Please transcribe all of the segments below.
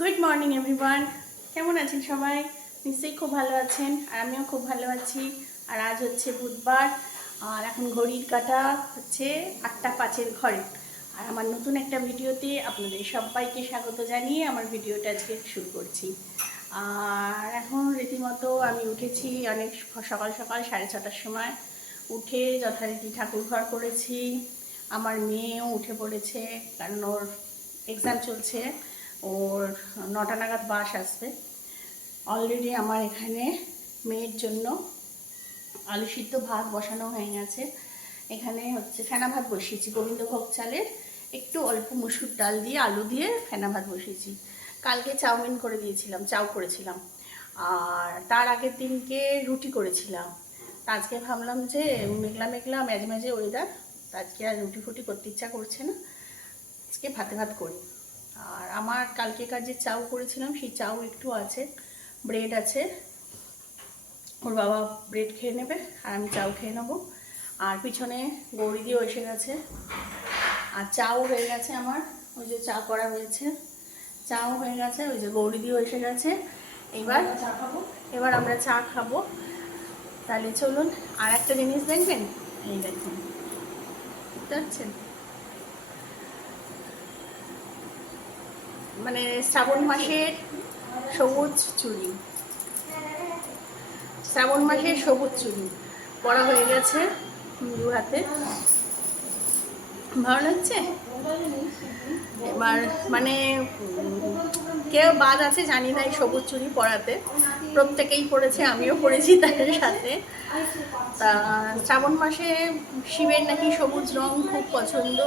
Good morning everyone কেমন আছেন সবাই? নিশ্চয়ই খুব ভালো আছেন, আর আমিও খুব ভালো আছি। আর আজ হচ্ছে বুধবার, আর এখন ঘড়ির কাটা হচ্ছে আটটা পাঁচের ঘরে। আর আমার নতুন একটা ভিডিওতে আপনাদের সবাইকে স্বাগত জানিয়ে আমার ভিডিওটা আজকে শুরু করছি। আর এখন রীতিমতো আমি উঠেছি অনেক সকাল সকাল সাড়ে ছটার সময়। উঠে যথারীতি ঠাকুর ঘর করেছি। আমার মেয়েও উঠে পড়েছে, কারণ ওর এক্সাম চলছে। ওর নটা নাগাদ বাস আসবে। অলরেডি আমার এখানে মেয়ের জন্য আলু সিদ্ধ ভাত বসানো হয়ে গেছে। এখানে হচ্ছে ফেনা ভাত বসিয়েছি গোবিন্দভোগ চালের একটু অল্প মুসুর ডাল দিয়ে আলু দিয়ে ফেনা ভাত বসিয়েছি। কালকে চাউমিন করে দিয়েছিলাম, চাউ করেছিলাম। আর তার আগের দিনকে রুটি করেছিলাম। আজকে ভাবলাম যে মেঘলা মেঘলা মেজে মেজে ওয়েদার আজকে আর রুটি ফুটি করতে ইচ্ছা করছে না। আজকে ভাতে ভাত করি। আর আমার কালকেকার যে চাউ করেছিলাম, সেই চাউ একটু আছে ব্রেড আছে। ওর বাবা ব্রেড খেয়ে নেবে, আর আমি চাউ খেয়ে নেব। আর পিছনে গৌরি দিয়েও এসে গেছে। আর চাও হয়ে গেছে আমার, ওই যে চা করা হয়েছে। চাও হয়ে গেছে, ওই যে গৌরি দিয়েও এসে গেছে। এবার চা খাব। এবার আমরা চা খাব। তাহলে চলুন, আর একটা জিনিস দেখবেন? এই দেখুন। বুঝতে পারছেন মানে শ্রাবণ মাসের সবুজ চুড়ি। শ্রাবণ মাসের সবুজ চুড়ি পরা হয়ে গেছে দু হাতে। ভালো লাগছে? এবার মানে কেউ বাদ আছে, জানি না এই সবুজ চুড়ি পরাতে। প্রত্যেকেই পড়েছে আমিও পড়েছি তাদের সাথে। তা শ্রাবণ মাসে শিবের নাকি সবুজ রং খুব পছন্দ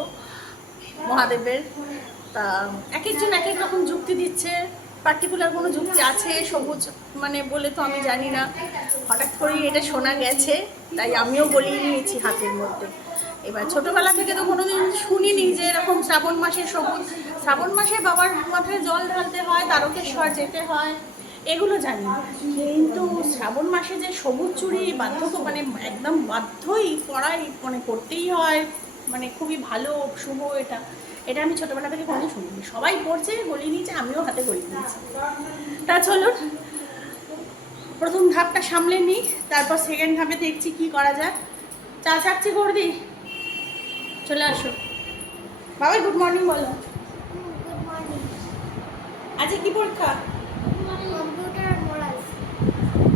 মহাদেবের। তা এক একজন এক এক রকম যুক্তি দিচ্ছে পার্টিকুলার কোনো যুক্তি আছে, সবুজ মানে বলে তো আমি জানি না। হঠাৎ করেই এটা শোনা গেছে, তাই আমিও বলিয়ে নিয়েছি হাতের মধ্যে। এবার ছোটবেলা থেকে তো কোনোদিন শুনিনি যে এরকম শ্রাবণ মাসে সবুজ, শ্রাবণ মাসে বাবার মাথায় জল ঢালতে হয়, তারকেশ্বর যেতে হয়, এগুলো জানি কিন্তু শ্রাবণ মাসে যে সবুজ চুরি বাধ্য মানে একদম বাধ্যই পড়াই মানে করতেই হয় মানে খুবই ভালো, শুভ এটা। এটা আমি ছোটবেলা থেকে কোনো শুনিনি। সবাই পড়ছে বলিনি যে আমিও হাতে বলি নিয়েছি। তা চলুন প্রথম ধাপটা সামলে নিই তারপর সেকেন্ড ধাপে দেখছি কি করা যায়। চা ছাড়ছি করদি চলে আসো। বাবাই গুড মর্নিং বলো। আজকে কি পরীক্ষা? কম্পিউটার মোরালস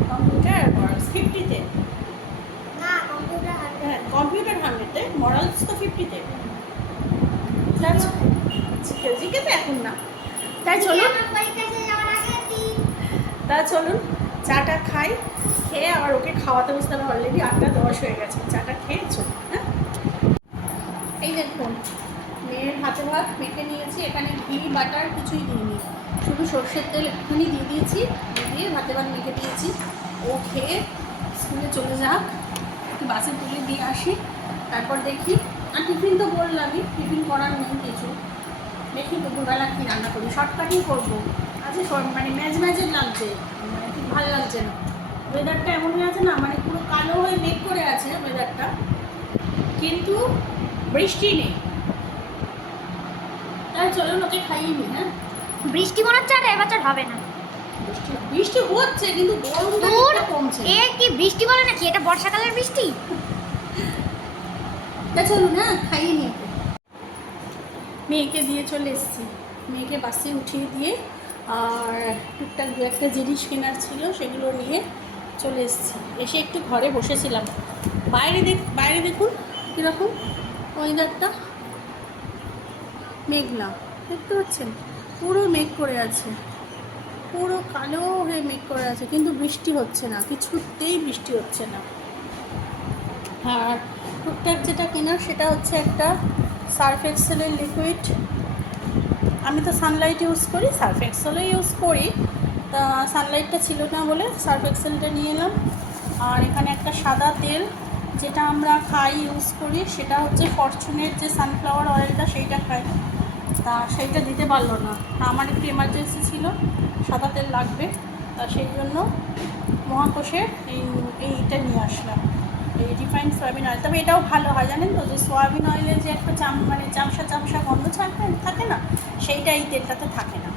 কম্পিউটার মরালস ফিফটিতে না কম্পিউটার হ্যাঁ কম্পিউটার হান্ড্রেডে মরালস তো ফিফটিতে জিকে তো না তাই চলুন তা চলুন চাটা খাই, খেয়ে আবার ওকে খাওয়াতে বসতে হবে। অলরেডি আটটা দশ হয়ে গেছে, চাটা খেয়ে চলুন হ্যাঁ? এই দেখুন, মেয়ের হাতে ভাত মেখে নিয়েছি, এখানে ঘি, বাটার কিছুই দিইনি। শুধু সর্ষের তেল একটুখানি দিয়ে দিয়েছি দিয়ে ভাতে ভাত মেখে দিয়েছি। ও খেয়ে স্কুলে চলে যাক, একটু বাসে তুলে দিয়ে আসি, তারপর দেখি আর টিফিন তো বললামই টিফিন করার নেই কিছু। দেখি দুপুরবেলা কী রান্না করি। শর্টকাটই করব। আজকে শর্ট মানে ম্যাজ ম্যাজের লাগছে। মানে ঠিক ভালো লাগছে না। ওয়েদারটা এমন হয়ে আছে না মানে পুরো কালো হয়ে মেঘ করে আছে ওয়েদারটা কিন্তু বৃষ্টি নেই। তাই চলুন ওকে খাইয়ে নি হ্যাঁ? বৃষ্টি মনে হচ্ছে আর এবছর হবে না। বৃষ্টি বৃষ্টি হচ্ছে কিন্তু গরমটা কমছে। এ কি বৃষ্টি বলে নাকি? এটা বর্ষাকালের বৃষ্টি? তা চলুন হ্যাঁ খাইয়ে নি ওকে মেয়েকে দিয়ে চলে এসেছি। মেয়েকে বাসে উঠিয়ে দিয়ে আর টুকটাক দু একটা জিনিস কেনার ছিল, সেগুলো নিয়ে চলে এসেছি। এসে একটু ঘরে বসেছিলাম। বাইরে দেখ, বাইরে দেখুন, কীরকম ওয়েদারটা মেঘলা, দেখতে পাচ্ছেন? পুরো মেঘ করে আছে। পুরো কালো হয়ে মেঘ করে আছে, কিন্তু বৃষ্টি হচ্ছে না, কিছুতেই বৃষ্টি হচ্ছে না। আর টুকটাক যেটা কেনার সেটা হচ্ছে একটা সার্ফ এক্সেলের লিকুইড আমি তো সানলাইট ইউজ করি সার্ফ এক্সেলও ইউজ করি। তা সানলাইটটা ছিল না বলে সার্ফ এক্সেলটা নিয়ে এলাম। আর এখানে একটা সাদা তেল যেটা আমরা খাই ইউজ করি, সেটা হচ্ছে ফরচুনের যে সানফ্লাওয়ার অয়েলটা সেইটা খাই। তা সেইটা দিতে পারল না। আমার একটু এমার্জেন্সি ছিল, সাদা তেল লাগবে। তা সেই জন্য মহাকোষের এই, এইটা নিয়ে আসলাম। এই রিফাইন্ড সয়াবিন অয়েল তবে এটাও ভালো হয়, জানেন তো? যে সয়াবিন অয়েলের যে একটা চাম মানে চামসা চামসা গন্ধ থাকে থাকে না সেইটা এই তেলটাতে থাকে না।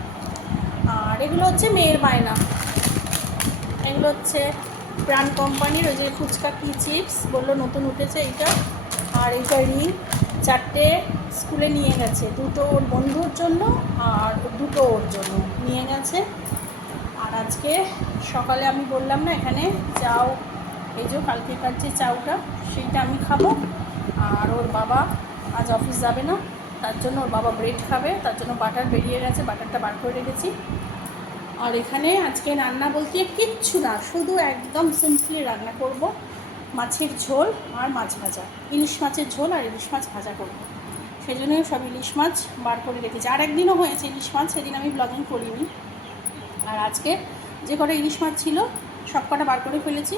আর এগুলো হচ্ছে মেয়ের বায়না এগুলো হচ্ছে প্রাণ কোম্পানির ওই যে ফুচকা কি চিপস বলল, নতুন উঠেছে এইটা। আর এইটা রিং চারটে স্কুলে নিয়ে গেছে। দুটো ওর বন্ধুর জন্য আর দুটো ওর জন্য নিয়ে গেছে। আর আজকে সকালে আমি বললাম না, এখানে চাও এই যে কালকেকার যে চাউটা, সেইটা আমি খাব। আর ওর বাবা আজ অফিস যাবে না, তার জন্য ওর বাবা ব্রেড খাবে, তার জন্য বাটার বেরিয়ে গেছে, বাটারটা বার করে রেখেছি। আর এখানে আজকে রান্না বলতে কিচ্ছু না, শুধু একদম সিম্পলি রান্না করব মাছের ঝোল আর মাছ ভাজা। ইলিশ মাছের ঝোল আর ইলিশ মাছ ভাজা করব। সেই জন্যই সব ইলিশ মাছ বার করে রেখেছি। আর একদিনও হয়েছে ইলিশ মাছ, সেদিন আমি ব্লগিং করিনি। আর আজকে যে কটা ইলিশ মাছ ছিল সব কটা বার করে ফেলেছি।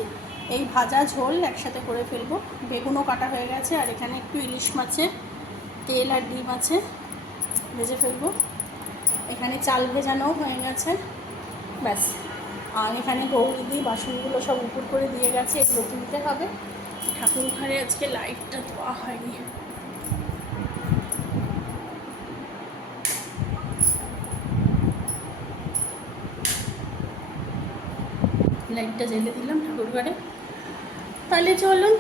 এই ভাজা ঝোল একসাথে করে ফেলব। বেগুনও কাটা হয়ে গেছে, আর এখানে একটু ইলিশ মাছের তেল আর ডিম আছে, ভেজে ফেলব। এখানে চাল ভেজানোও হয়ে গেছে, ব্যাস। আর এখানে গৌরী দিয়ে বাসনগুলো সব উপর করে দিয়ে গেছে, এগুলো তুলতে হবে। ঠাকুর ঘরে আজকে লাইটটা দেওয়া হয়নি। লাইটটা জ্বেলে দিলাম ঠাকুর ঘরে। তাহলে চলুন,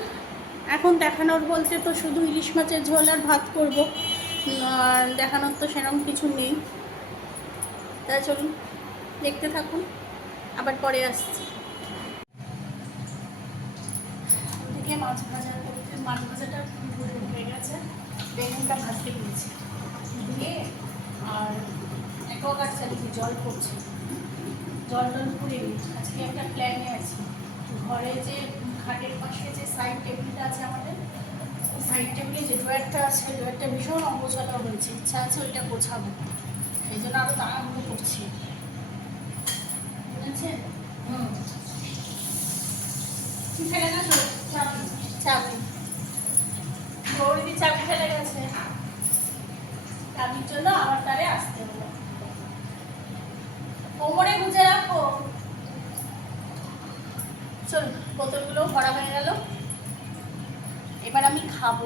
এখন দেখানোর বলতে তো শুধু ইলিশ মাছের ঝোল আর ভাত করব। দেখানোর তো সেরকম কিছু নেই। তাই চলুন, দেখতে থাকুন, আবার পরে আসছি। ওদিকে মাছ মাছ ভাজাটা গেছে। ভাজতে দিয়ে আর চালিয়েছি জল পড়ছে জল টল পুড়ে আজকে একটা প্ল্যানে আছি। ঘরে যে খাটের পাশে যে সাইড টেবিলটা আছে আমাদের সাইড টেবিলে যে ড্রয়ারটা আছে ড্রয়ারটা ভীষণ অগোছালো হয়েছে ইচ্ছা আছে ওইটা গোছাবো। সেই জন্য আরও তাড়াহুড়ো করছি। বুঝেছেন হুম। ঠিক চাবি চাবি গৌরীদি চাবি ফেলে গেছে চাবির জন্য আমার তারে আসতে হলো কোমরে গুজে রাখো চল বোতলগুলো ভরা হয়ে গেল এবার আমি খাব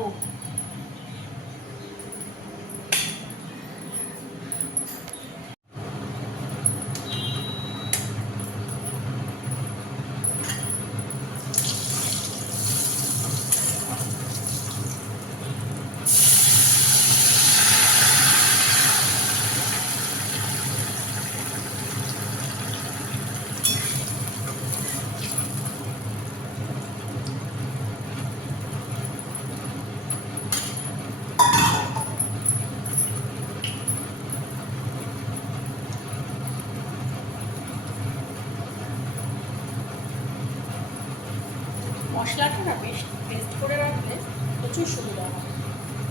মশলাটা না পেস্ট পেস্ট করে রাখলে প্রচুর সুবিধা হয়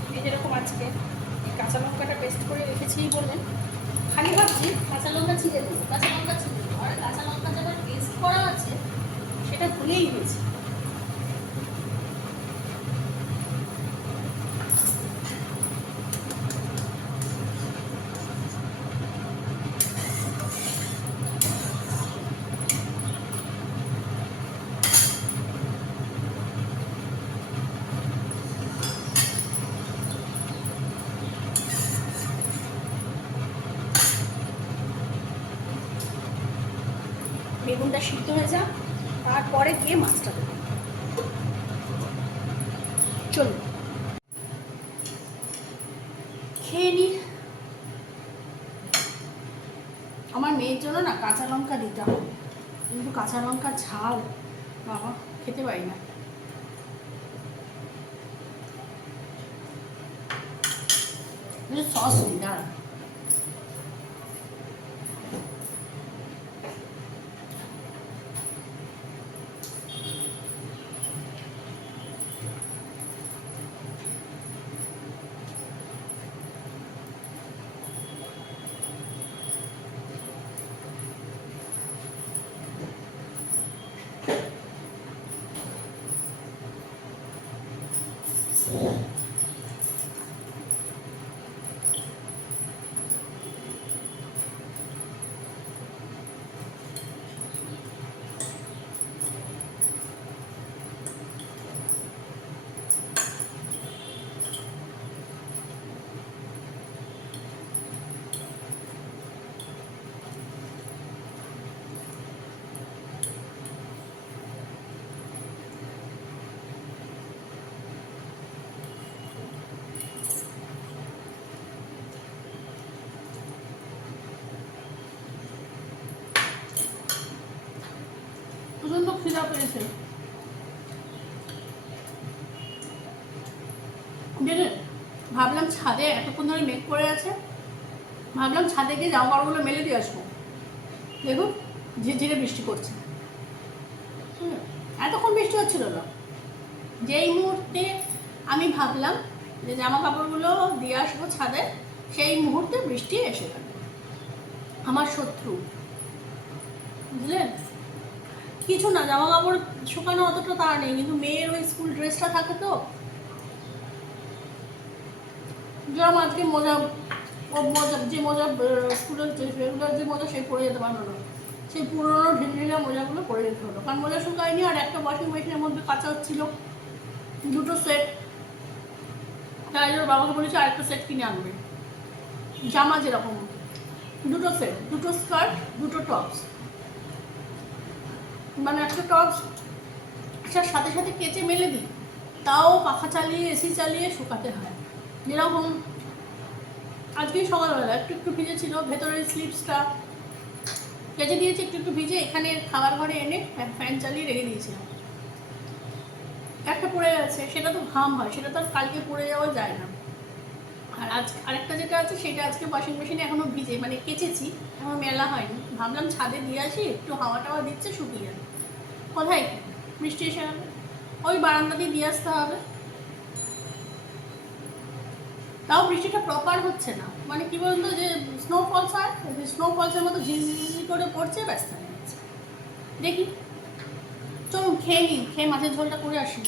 এই যেরকম আজকে এই কাঁচা লঙ্কাটা পেস্ট করে রেখেছি বলে খালি ভাবছি কাঁচা লঙ্কা ছিঁড়ে দেবো কাঁচা লঙ্কা ছিঁড়ে দেবো আর কাঁচা লঙ্কা যেটা পেস্ট করা আছে সেটা ভুলেই গেছি বেগুনটা সিদ্ধ হয়ে যাক তারপরে গিয়ে মাছটা দেবো। চলুন। খেয়ে নি। আমার মেয়ের জন্য না কাঁচা লঙ্কা দিতাম কিন্তু কাঁচা লঙ্কার ঝাল, বাবা, খেতে পারি না। সস। ভাবলাম ছাদে এতক্ষণ ধরে মেঘ পড়ে আছে? ভাবলাম ছাদে গিয়ে জামা কাপড়গুলো মেলে দিয়ে আসব। দেখুন, ঝিরঝিরে বৃষ্টি করছে এতক্ষণ বৃষ্টি হচ্ছিল না। যেই মুহূর্তে আমি ভাবলাম যে জামা কাপড়গুলো দিয়ে আসব ছাদে, সেই মুহূর্তে বৃষ্টি এসে গেল। আমার শত্রু, বুঝলেন? কিছু না, জামা কাপড় শুকানো অতটা তার নেই, কিন্তু মেয়ের ওই স্কুল ড্রেসটা থাকে তো যেরকম আজকে মজা ও মজা, যে মোজা স্কুলের যে রেগুলার যে মজা, সেই পরে যেতে পারল না। সেই পুরোনো ঢিলঢিলা মজাগুলো পরে যেতে হলো। কারণ মোজা শুকায়নি, আর একটা ওয়াশিং মেশিনের মধ্যে কাঁচা হচ্ছিল দুটো সেট তাই জন্য বাবাকে বলেছে আরেকটা সেট কিনে আনবে। জামা যেরকম, দুটো সেট দুটো স্কার্ট দুটো টপস মানে একটা টপস সাথে সাথে কেচে মেলে দিই। তাও পাখা চালিয়ে, এসি চালিয়ে শুকাতে হয়। যেরকম আজকে সকালবেলা একটু একটু ভিজে ছিল, ভেতরের স্লিপসটা কেচে দিয়েছি, একটু একটু ভিজে এখানে খাবার ঘরে এনে ফ্যান চালিয়ে রেখে দিয়েছিলাম। একটা পড়ে গেছে, সেটা তো ঘাম হয়, সেটা তো আর কালকে পড়ে যাওয়া যায় না। আর আজ, আরেকটা যেটা আছে, সেটা আজকে ওয়াশিং মেশিনে এখনও ভিজে মানে কেচেছি, এখনও মেলা হয়নি। ভাবলাম ছাদে দিয়ে আসি, একটু হাওয়া টাওয়া দিচ্ছে, শুকিয়ে কোথায় কি? বৃষ্টি এসে ওই বারান্দা দিয়ে দিয়ে আসতে হবে। তাও বৃষ্টিটা প্রপার হচ্ছে না। মানে কি বলতো যে স্নোফলস হয় স্নোফলসের মতো ঝিঝিঝি করে পড়ছে ব্যস্ত দেখি। চলুন, খেয়ে নিই, খেয়ে মাছের ঝোলটা করে আসি।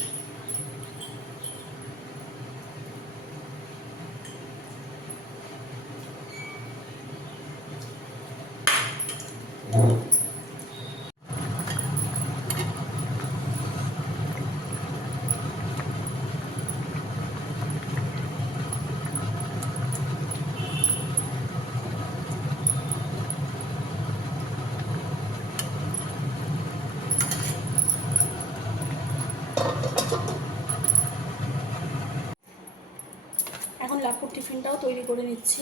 এখন টিফিনটাও তৈরি করে নিচ্ছি।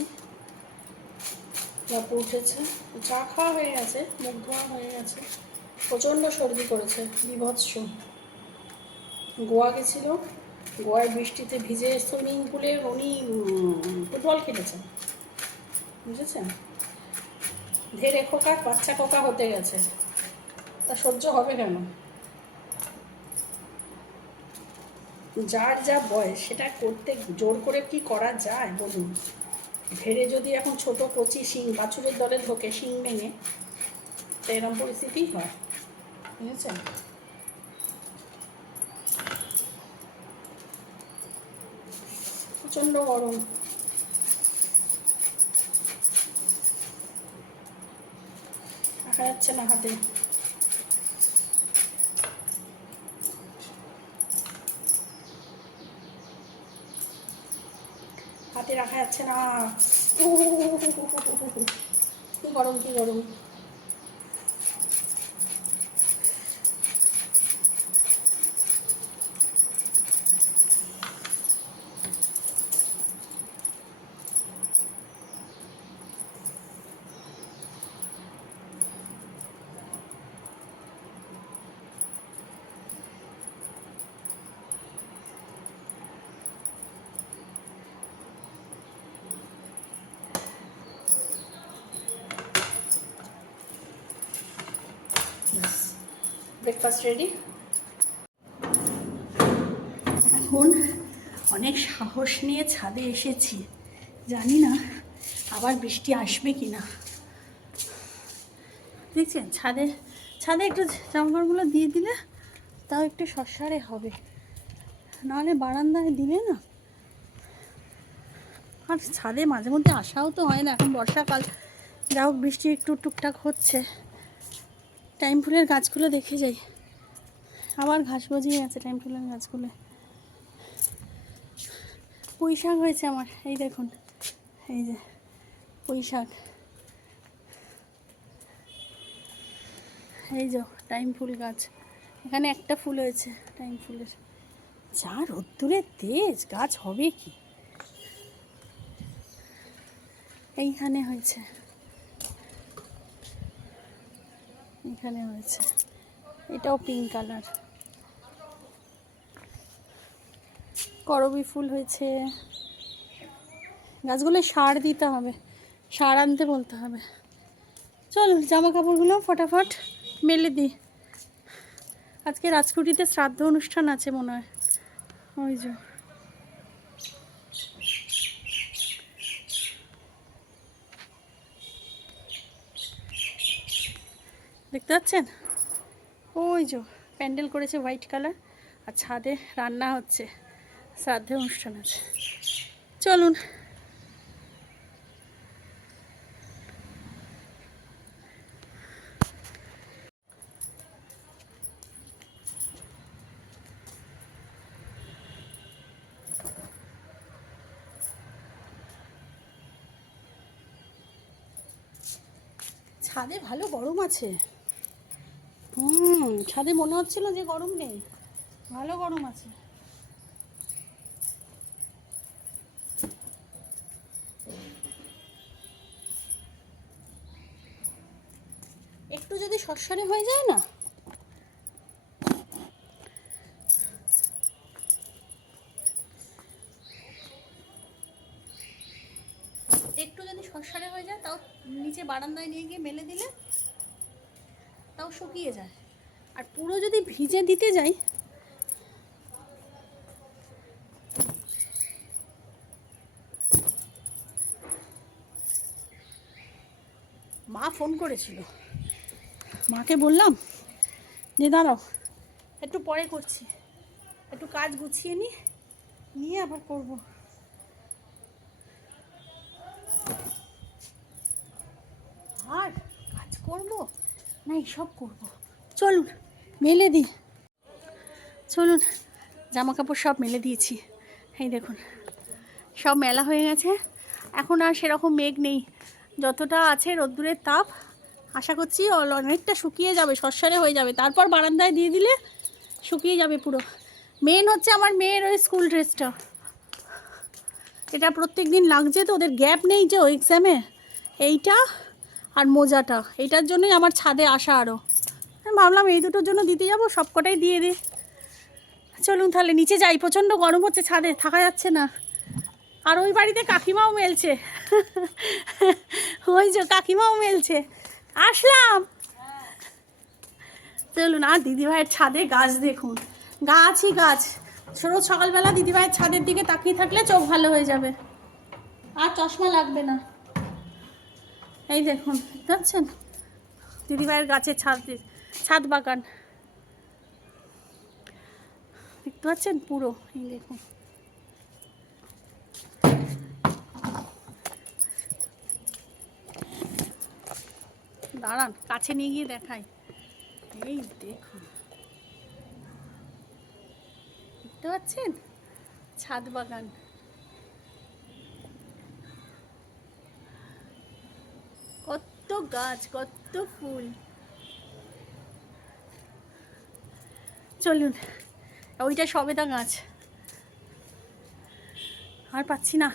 লাপু উঠেছে। চা খাওয়া হয়ে গেছে, মুখ ধোয়া হয়ে গেছে। প্রচণ্ড সর্দি করেছে, বিভৎস। গোয়া গেছিল, গোয়ায় বৃষ্টিতে ভিজে সুইমিং পুলে উনি ফুটবল খেলেছেন। বুঝেছেন? ধেরে খোকা, বাচ্চা খোকা হতে গেছে। তা সহ্য হবে কেন? যার যা বয়স, সেটা করতে জোর করে কি করা যায় বলুন? ভেড়ে যদি এখন ছোট কচি শিং, বাছুরের দলে ঢোকে শিং ভেঙে, তো এরকম পরিস্থিতি হয়, বুঝেছেন? প্রচণ্ড গরম। দেখা যাচ্ছে না হাতে। রাখা যাচ্ছে না। গরম কি গরম? ব্রেকফাস্ট রেডি এখন অনেক সাহস নিয়ে ছাদে এসেছি। জানি না আবার বৃষ্টি আসবে কি না দেখছেন, ছাদে ছাদে একটু জামাকাপড়গুলো দিয়ে দিলে তাও একটু সসারে হবে। নাহলে বারান্দায় দিলে না। আর ছাদে মাঝে মধ্যে আসাও তো হয় না, এখন বর্ষাকাল। যা হোক, বৃষ্টি একটু টুকটাক হচ্ছে। টাইম ফুলের গাছগুলো দেখে যাই। আবার ঘাস গজিয়ে আছে টাইম ফুলের গাছগুলো। পুঁই শাক হয়েছে আমার, এই দেখুন, এই যে পুঁই শাক এই যে টাইম ফুল গাছ, এখানে একটা ফুল হয়েছে টাইম ফুলের। যা রোদ্দুরের তেজ, গাছ হবে কি? এইখানে হয়েছে। এখানে হয়েছে। এটাও পিঙ্ক কালার করবি ফুল হয়েছে। গাছগুলো সার দিতে হবে। সার আনতে বলতে হবে। চল জামা কাপড়গুলো ফটাফট মেলে দিই আজকে রাজকুটিতে শ্রাদ্ধ অনুষ্ঠান আছে মনে হয়। ওই যে। দেখতে পাচ্ছেন? ওই যে প্যান্ডেল করেছে হোয়াইট কালার আর ছাদে রান্না হচ্ছে, শ্রাদ্ধে অনুষ্ঠান আছে। চলুন। ছাদে ভালো গরম আছে। ছাদে মনে হচ্ছিল যে গরম নেই। ভালো গরম আছে। একটু যদি সরসারে হয়ে যায় না? একটু যদি সরসারে হয়ে যায় তাও নিচে বারান্দায় নিয়ে গিয়ে মেলে দিলে তাও শুকিয়ে যায়। আর পুরো যদি ভিজে দিতে যাই, মা ফোন করেছিল। মাকে বললাম, যে দাঁড়াও, একটু পরে করছি। একটু কাজ গুছিয়ে নি, নিয়ে আবার করব। আর কাজ করব না সব করব? চলুন। মেলে দিই। চলুন জামা কাপড় সব মেলে দিয়েছি। এই দেখুন, সব মেলা হয়ে গেছে। এখন আর সেরকম মেঘ নেই। যতটা আছে রোদ্দুরের তাপ, আশা করছি অনেকটা শুকিয়ে যাবে, সরসারে হয়ে যাবে। তারপর বারান্দায় দিয়ে দিলে শুকিয়ে যাবে পুরো। মেন হচ্ছে আমার মেয়ের ওই স্কুল ড্রেসটা এটা প্রত্যেক দিন লাগছে তো, ওদের গ্যাপ নেই যে ও এক্সামে এইটা আর মোজাটা। এইটার জন্যই আমার ছাদে আসা আরও ভাবলাম এই দুটোর জন্য দিতে যাব, সবকটাই দিয়ে দিই চলুন তাহলে, নিচে যাই, প্রচণ্ড গরম হচ্ছে ছাদে, থাকা যাচ্ছে না। আর ওই বাড়িতে কাকিমাও মেলছে। ওই যে কাকিমাও মেলছে। আসলাম। চলুন, আর দিদিভাইয়ের ছাদে গাছ দেখুন। গাছই গাছ। রোজ সকালবেলা দিদিভাইয়ের ছাদের দিকে তাকিয়ে থাকলে চোখ ভালো হয়ে যাবে। আর চশমা লাগবে না। এই দেখুন দেখতে পাচ্ছেন দিদিভাইয়ের গাছের ছাদ ছাদ বাগান। দেখতে পাচ্ছেন পুরো, এই দেখুন। দাঁড়ান, কাছে নিয়ে গিয়ে দেখাই। এই দেখুন। দেখতে পাচ্ছেন? ছাদ বাগান। কত গাছ, কত ফুল। চলুন ওইটা সবেদা গাছ। আর পাচ্ছি না।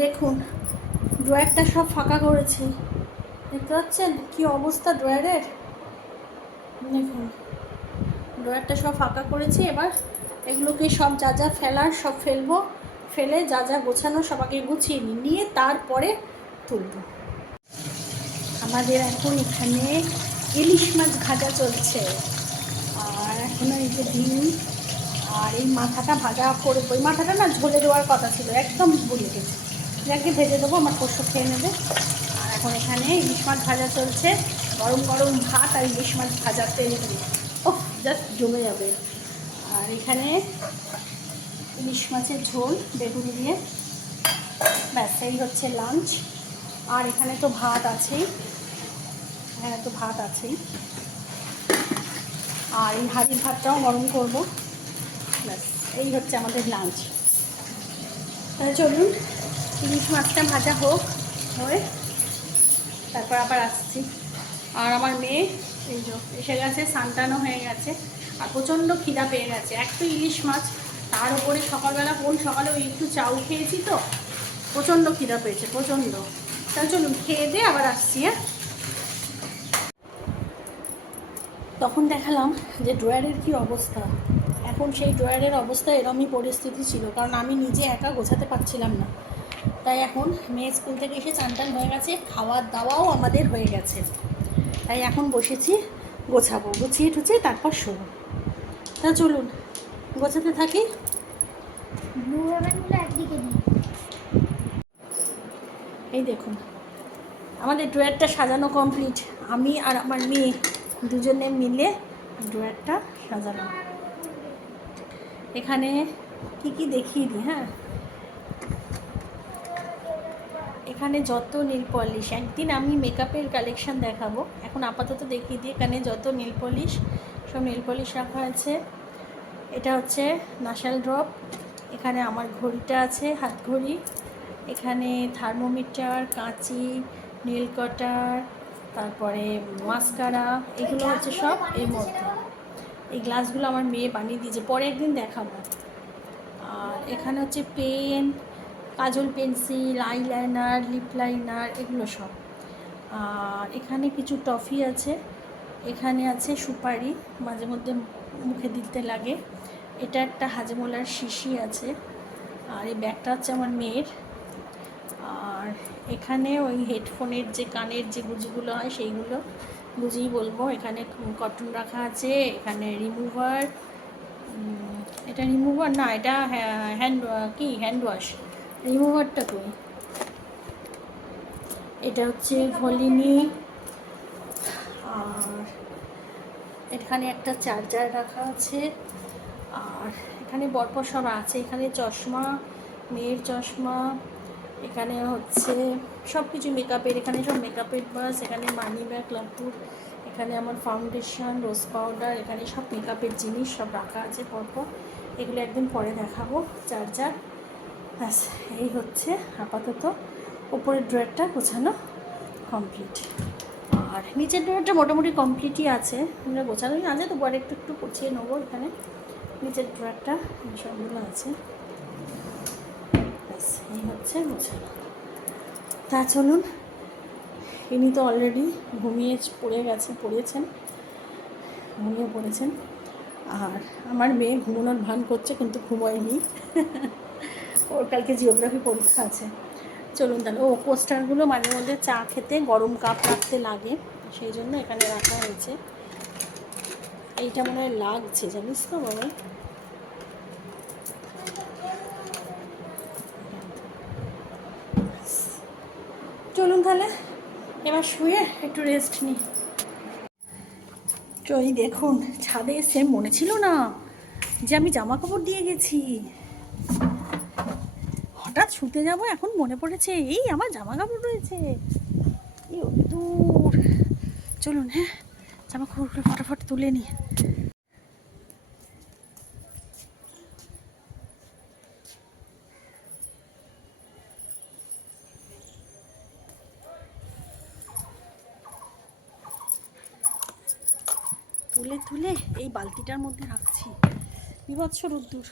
দেখুন, ড্রয়ারটা সব ফাঁকা করেছি। দেখতে পাচ্ছেন? কী অবস্থা ড্রয়ারের? দেখুন, ড্রয়ারটা সব ফাঁকা করেছি। এবার এগুলোকে সব যা যা ফেলার, সব ফেলব। ফেলে যা যা গোছানো সবাইকে গুছিয়ে নিই। নিয়ে তারপরে তুলবো। আমাদের এখন এখানে ইলিশ মাছ ভাজা চলছে। আর এখন এই যে ডিম, আর এই মাথাটা ভাজা করে ওই মাথাটা না ঝোলে দেওয়ার কথা ছিল, একদম ভুলে গেছে। যাকে ভেজে দেবো, আমার পোষ্য খেয়ে নেবে। আর এখন এখানে ইলিশ মাছ ভাজা চলছে। গরম গরম ভাত আর ইলিশ মাছ ভাজার তেল ও জাস্ট জমে যাবে। আর এখানে ইলিশ মাছের ঝোল, বেগুন দিয়ে। ব্যাস, এই হচ্ছে লাঞ্চ আর এখানে তো ভাত আছেই। হ্যাঁ তো ভাত আছেই। আর এই হাজির ভাতটাও গরম করব। ব্যাস, এই হচ্ছে আমাদের লাঞ্চ তাহলে চলুন। ইলিশ মাছটা ভাজা হোক হয়ে তারপর আবার আসছি। আর আমার মেয়ে এই এসে গেছে, সান্তানো হয়ে গেছে আর প্রচণ্ড খিদা পেয়ে গেছে। এক তো ইলিশ মাছ, তার উপরে সকালবেলা, কোন সকালে ওই একটু চাউ খেয়েছি তো, প্রচণ্ড খিদা পেয়েছে, প্রচণ্ড। তাহলে চলুন, খেয়ে দিয়ে আবার আসছি হ্যাঁ? তখন দেখালাম যে ড্রয়ারের কি অবস্থা। এখন সেই ড্রয়ারের অবস্থা এরমই পরিস্থিতি ছিল, কারণ আমি নিজে একা গোছাতে পারছিলাম না। তাই এখন মেয়ে স্কুল থেকে এসে চান টান হয়ে গেছে খাওয়ার দাওয়াও আমাদের হয়ে গেছে। তাই এখন বসেছি গোছাবো। গুছিয়ে টুছিয়ে তারপর শোবো। তা চলুন গোছাতে থাকি। এই দেখুন আমাদের ড্রয়ারটা সাজানো কমপ্লিট। আমি আর আমার মেয়ে দুজনে মিলে ড্রয়ারটা সাজালাম। এখানে কি কি দেখিয়ে দিই হ্যাঁ? এখানে যত নীল পলিশ একদিন আমি মেকআপের কালেকশান দেখাবো। এখন আপাতত দেখিয়ে দিই, এখানে যত নীল পলিশ সব নীল পলিশ রাখা আছে। এটা হচ্ছে নাশাল ড্রপ এখানে আমার ঘড়িটা আছে, হাত ঘড়ি। এখানে থার্মোমিটার কাঁচি নীল কটার তারপরে মাস্কারা এগুলো হচ্ছে সব এর মধ্যে এই গ্লাসগুলো আমার মেয়ে বানিয়ে দিয়েছে, পরে একদিন দেখাবো। আর এখানে হচ্ছে pen kajal pencil, eyeliner, lip liner, এগুলো সব। আর এখানে কিছু টফি আছে। এখানে আছে সুপারি, মাঝে মধ্যে মুখে দিতে লাগে। এটা একটা হাজমোলার শিশি আছে। আর এই ব্যাগটা হচ্ছে আমার মেয়ের। আর এখানে ওই হেডফোনের যে কানের যে গুজিগুলো হয় সেইগুলো গুজিই বলব। এখানে কটন রাখা আছে, এখানে রিমুভার এটা রিমুভার না, এটা হ্যান্ড, কি, হ্যান্ড ওয়াশ। রিমুভারটা কই এটা হচ্ছে ভলিনি। আর এখানে একটা চার্জার রাখা আছে। আর এখানে বরপর সব আছে। এখানে চশমা, মেয়ের চশমা, এখানে হচ্ছে সব কিছু মেকআপের এখানে সব মেকআপের বাস এখানে মানি ব্যাগ লাপুর এখানে আমার ফাউন্ডেশন রোজ পাউডার এখানে সব মেকআপের জিনিস সব রাখা আছে পরপর। এগুলো একদিন পরে দেখাবো, চার্জার। ব্যাস, এই হচ্ছে আপাতত ওপরের ড্রয়ারটা গোছানো কমপ্লিট। আর নিচের ড্রয়ারটা মোটামুটি কমপ্লিটই আছে আমরা গোছানোই আছে, তবু আর একটু একটু গুছিয়ে নেব এখানে। নিচের ড্রয়ারটা সবগুলো আছে। ব্যাস, এই হচ্ছে গোছানো। তা চলুন, ইনি তো অলরেডি ঘুমিয়ে পড়ে গেছে, পড়েছেন, ঘুমিয়ে পড়েছেন। আর আমার মেয়ে ঘুমানোর ভান করছে, কিন্তু ঘুমোয়নি। ওর কালকে জিওগ্রাফি পরীক্ষা আছে। চলুন তাহলে, ও পোস্টারগুলো মাঝে মধ্যে চা খেতে, গরম কাপ রাখতে লাগে, সেই জন্য এখানে রাখা হয়েছে। এইটা মনে হয় লাগছে, জানিস তো বাবা চলুন তাহলে, এবার শুয়ে একটু রেস্ট নিই চই দেখুন, ছাদে এসে মনে ছিল না যে আমি জামা কাপড় দিয়ে গেছি। শুতে যাব এখন মনে পড়েছে, এই আমার জামা কাপড় রয়েছে দূর। চলুন হ্যাঁ জামা কাপড়গুলো ফটাফট তুলে নিই। তুলে তুলে এই বালতিটার মধ্যে রাখছি। বিভৎস রোদ্দুর।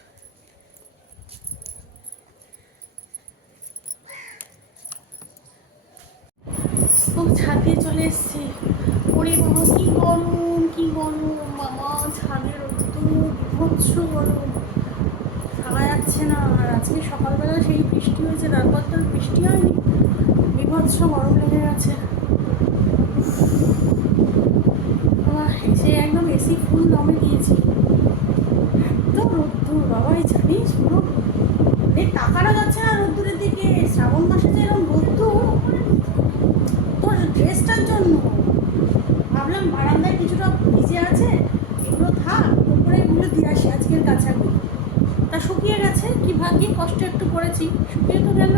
ও ছাদে চলে এসছি। ওরে বাবা কি গরম কি গরম। মামা ছাদে রোদ্দুর বিভৎস গরম। থাকা যাচ্ছে না। আর আজকে সকালবেলা সেই বৃষ্টি হয়েছে তারপর তো বৃষ্টি হয়নি। বিভৎস গরম লেগে গেছে। বাবা, এসে একদম এসি ফুল দমে দিয়েছি। এত রোদ্দুর। বাবাই জানিস পুরো। তাকানো যাচ্ছে না রোদ্দুরের দিকে। শ্রাবণ মাসে যে এরকম রোদ্দুর তোর ড্রেসটার জন্য ভাবলাম বারান্দায় কিছুটা ভিজে আছে এগুলো থাক উপরে এগুলো দিয়ে আসি আজকের কাছাগুলো তা শুকিয়ে গেছে, কি ভাগ্যে কষ্ট একটু করেছি, শুকিয়ে তো গেল।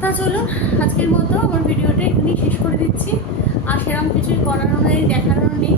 তা চলুন, আজকের মতো আমার ভিডিওটা এখানেই শেষ করে দিচ্ছি। আর সেরকম কিছুই করানো নেই, দেখানো নেই।